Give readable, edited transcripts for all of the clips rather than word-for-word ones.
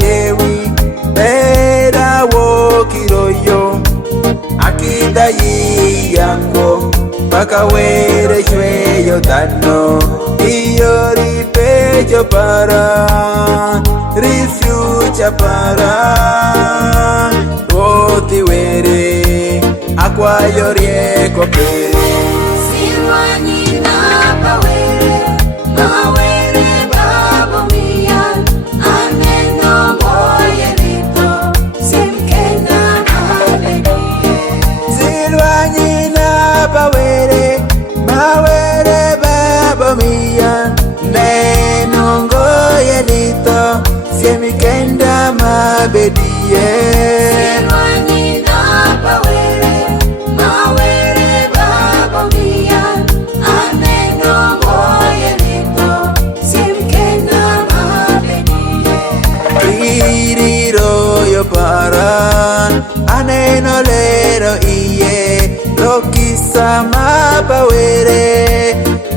shewi beda wokiroyo akida yiyango paka were shweyo dano iyori pecho para refuge para oti were akwayo rieko pere Silwani na pawere mawere babo mia aneno moye rito simkena mabedie Silwani na pawere mawere babo mia neno ngoye rito simkena mabedie Silwani na pawere mawere babo mia aneno moye rito simkena mabedie Iriro yo paran aneno lero iye lokisa mapawere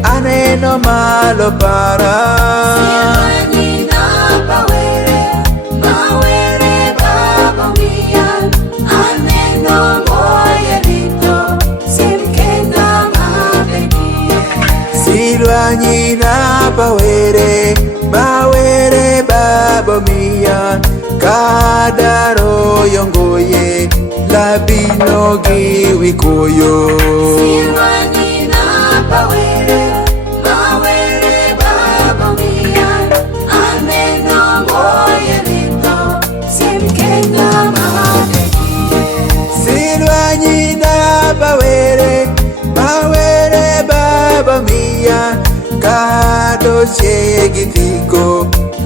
aneno malo paran Silwani na pawere mawere babo mia aneno moye rito simkena mabedie Silwani na pawere mawere babo mia kadaro yongoye labino giwikoyo Silwani na pawere mawere babo mia aneno moye rito simkena mabedie Silwani na pawere mawere babo mia kado chegitiko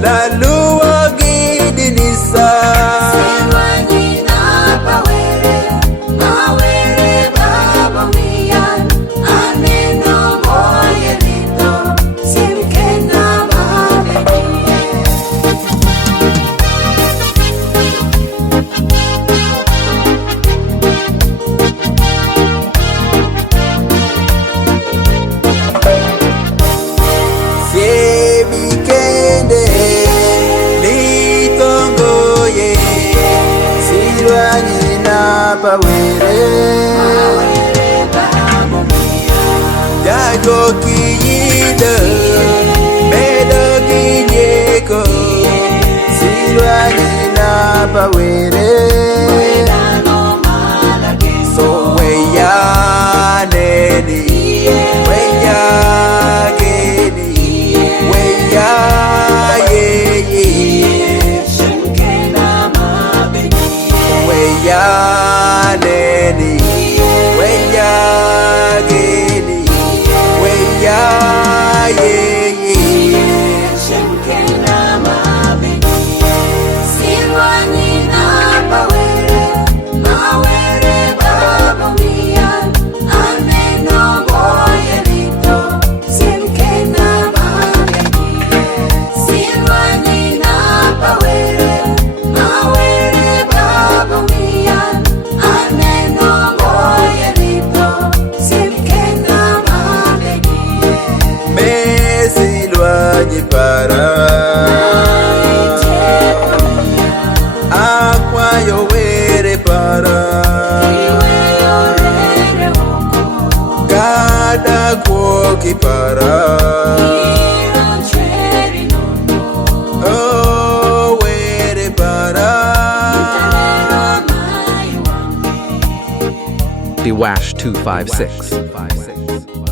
laluwo gidinisa Silwani na pawere mawere babo mia aneno moye rito simkena mabedie Siebikende litongoye Silwani na pawere mawere babo mia jago kiyida medo kinyeko Silwani na pawere Wedano malageso so weyaneni weyageni weyayeye simkena mabedie weyaneni weyageni weyayeye simkena mabedie Silwani na pawere mawere babo mia aneno moye rito simkena mabedie Silwani na pawere mawere babo mia aneno moye rito simkena mabedie mesilwani para akwayo were para kada kwoki para oh were para Dwash 256.